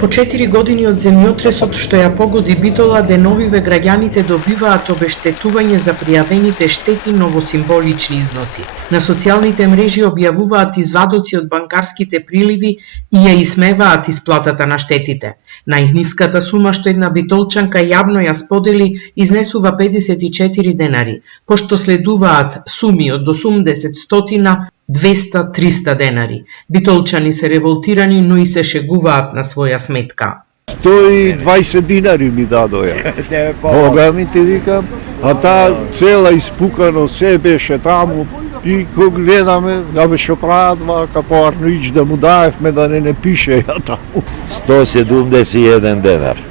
По 4 години од земјотресот што ја погоди Битола, деновиве граѓаните добиваат обештетување за пријавените штети, но во символични износи. На социјалните мрежи објавуваат извадоци од банкарските приливи и ја исмеваат исплатата на штетите. Најниската сума што една битолчанка јавно ја сподели изнесува 54 денари, пошто следуваат суми од 80, 100, 200, 300 денари. Битолчани се револтирани, но и се шегуваат на своја сметка. 120 динари ми дадоја. Бога ми ти викам, а таа цела испукано се беше таму. И кога гледаме, да беше прават вака поарно ич да му даевме да не пише ја таму. 171 денар.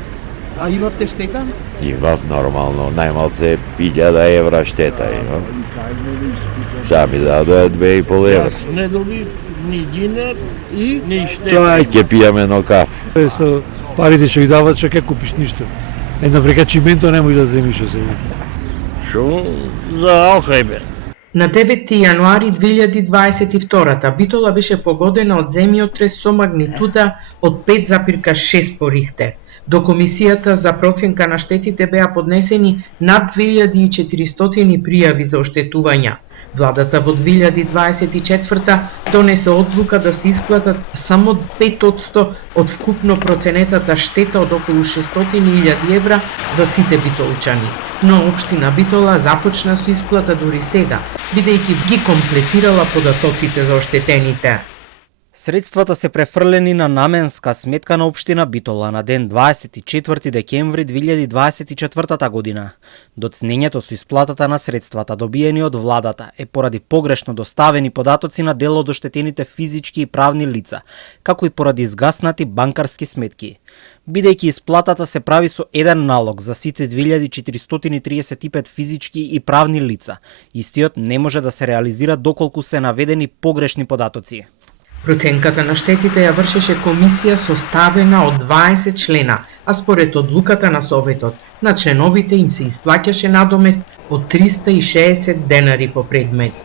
А имавте штета? Имав нормално, најмалце 1000 евра штета имав. Сами дадоја 2,5 евра. Јас не доби ни динар и ни штета. Тоа ќе пијаме едно кафе. Со парите што ги дават, што ќе купиш ништо. Една врека чименто не можеш да земиш од себе. Шо за охајбе? На 9 јануари 2022 Битола беше погодена од земјотрес со магнитуда од 5,6 по Рихтер. До Комисијата за проценка на штетите беа поднесени над 2400 пријави за оштетувања. Владата во 2024 донесе одлука да се исплатат само 5% од вкупно проценетата штета од околу 600.000 евра за сите битолчани. Но општина Битола започна со исплата дури сега, бидејќи ги комплетирала податоците за оштетените. Средствата се префрлени на наменска сметка на општина Битола на ден 24 декември 2024 година. Доцнењето со исплатата на средствата добиени од владата е поради погрешно доставени податоци на дел од оштетените физички и правни лица, како и поради изгаснати банкарски сметки. Бидејќи исплатата се прави со еден налог за сите 2435 физички и правни лица, истиот не може да се реализира доколку се наведени погрешни податоци. Проценката на штетите ја вршеше комисија составена од 20 члена, а според одлуката на Советот, на членовите им се исплаќаше надомест од 360 денари по предмет.